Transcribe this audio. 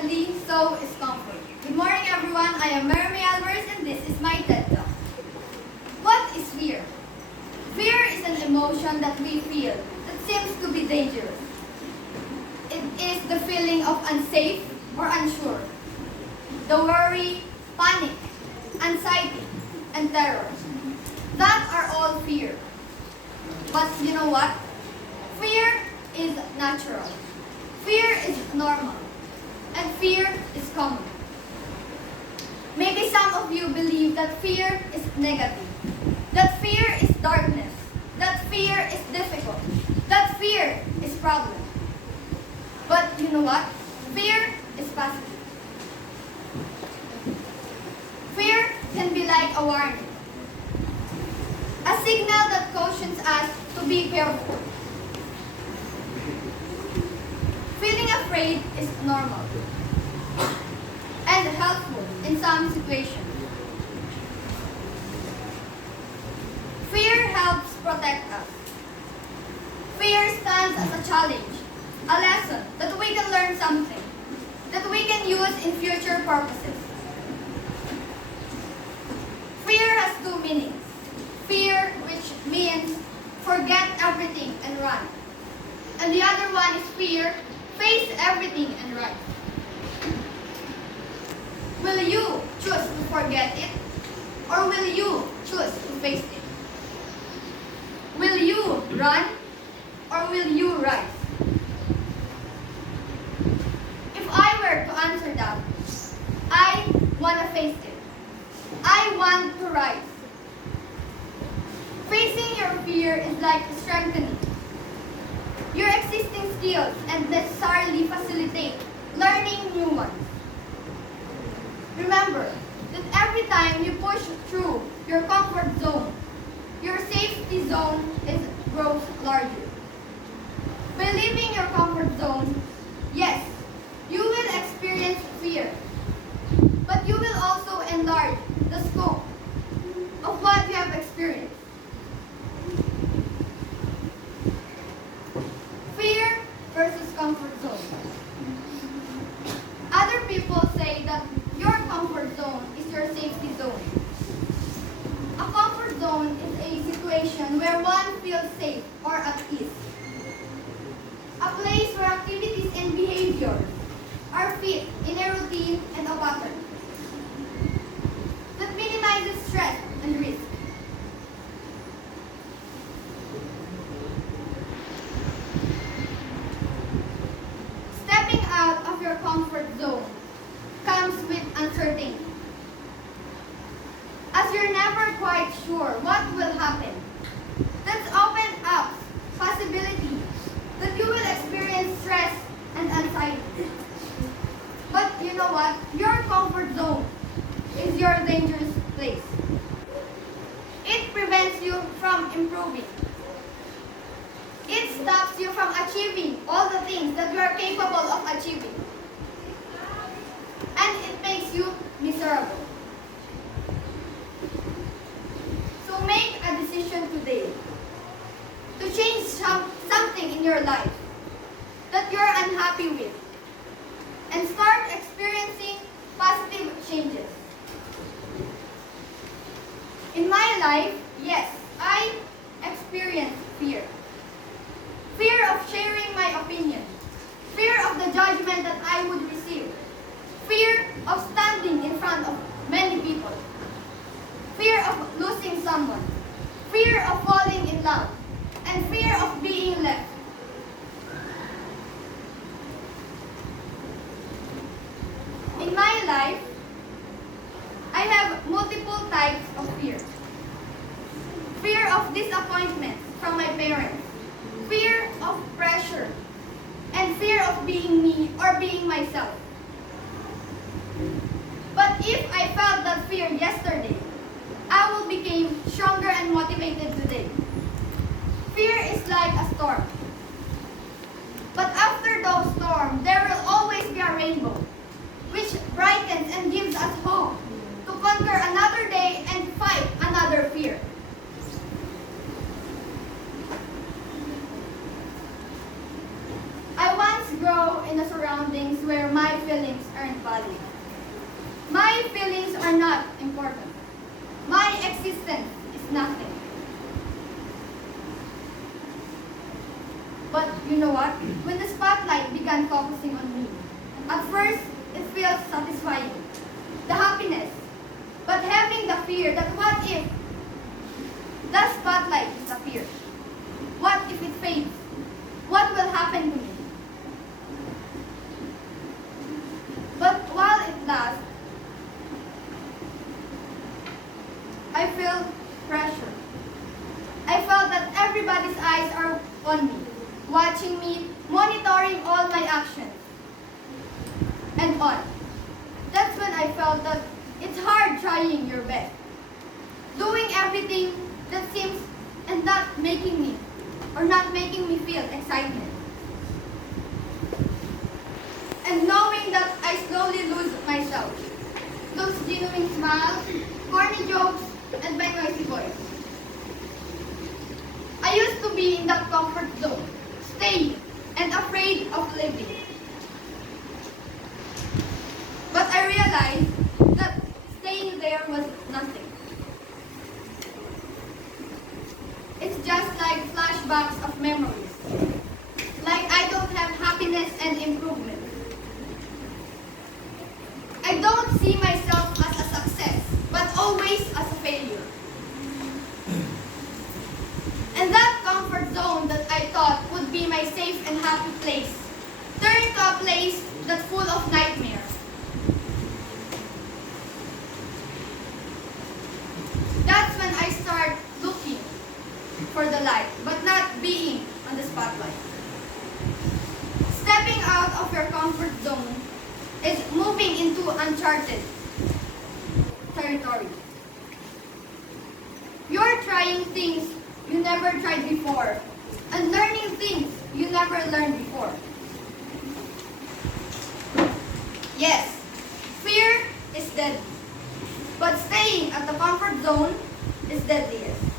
deadly, so is comfort. Good morning, everyone. I am Mary Alvarez, and this is my TED Talk. What is fear? Fear is an emotion that we feel that seems to be dangerous. It is the feeling of unsafe or unsure. The worry, panic, anxiety, and terror. That are all fear. But you know what? Fear is natural. Fear is normal. And fear is common. Maybe some of you believe that fear is negative. That fear is darkness. That fear is difficult. That fear is problem. But you know what? Fear is positive. Fear can be like a warning. A signal that cautions us to be careful. Feeling afraid is normal and helpful in some situations. Fear helps protect us. Fear stands as a challenge, a lesson that we can learn something, that we can use in future purposes. Fear has two meanings. Fear, which means forget everything and run. And the other one is fear, face everything and run. Will you choose to forget it? Or will you choose to face it? Will you run? Or will you rise? If I were to answer that, I want to face it. I want to rise. Facing your fear is like strengthening your existing skills and necessarily facilitate learning new ones. Remember that every time you push through your comfort zone, your safety zone grows larger. By leaving your comfort zone, yes, you will experience fear, but you will also enlarge the scope of what you have experienced. Fear versus comfort zone. Other people say that your comfort zone is your safety zone. A comfort zone is a situation where one feels safe or at ease. A place where activities and behaviors are fit in a routine and a pattern that minimizes stress and risk. Stepping out of your comfort zone comes with uncertainty. As you're never quite sure what will happen, that's opened up possibilities that you will experience stress and anxiety. But you know what? Your comfort zone is your dangerous place. It prevents you from improving. It stops you from achieving all the things that you are capable of achieving. And it makes you miserable. So make a decision today to change something in your life that you're unhappy with and start experiencing positive changes. In my life, yes, I experienced fear. Fear of sharing my opinion. Fear of the judgment that I would receive. Fear of standing in front of many people. Fear of losing someone. Fear of falling in love. And fear of being left. In my life, I have multiple types of fear. Fear of disappointment from my parents. Fear of pressure. And fear of being me or being myself. But if I felt that fear yesterday, I will become stronger and motivated today. Fear is like a storm. But after those storms, there will always be a rainbow, which brightens and gives us hope to conquer another day and fight another fear. I once grew in the surroundings where my feelings aren't valued. My feelings are not important. My existence is nothing. But you know what? When the spotlight began focusing on me, at first it feels satisfying, the happiness, but having the fear that what if the spotlight disappears? What if it fades? What will happen to me? But while it lasts, I feel pressure. I felt that everybody's eyes are on me, watching me, monitoring all my actions, and on. That's when I felt that it's hard trying your best, doing everything that seems and not making me feel excitement. And knowing that I slowly lose myself, those genuine smiles, corny jokes, and my noisy voice. I used to be in that comfort zone, staying and afraid of living. But I realized that staying there was nothing. It's just like flashbacks of memories. Like I don't have happiness and improvement. I don't see myself as a success, but always as a failure. And that comfort zone that I thought would be my safe and happy place turned to a place that's full of nightmares. That's when I start looking for the light, but not being on the spotlight. Stepping out of your comfort zone is moving into uncharted territory. You're trying things you never tried before and learning things you never learned before. Yes, fear is deadly, but staying at the comfort zone is deadliest.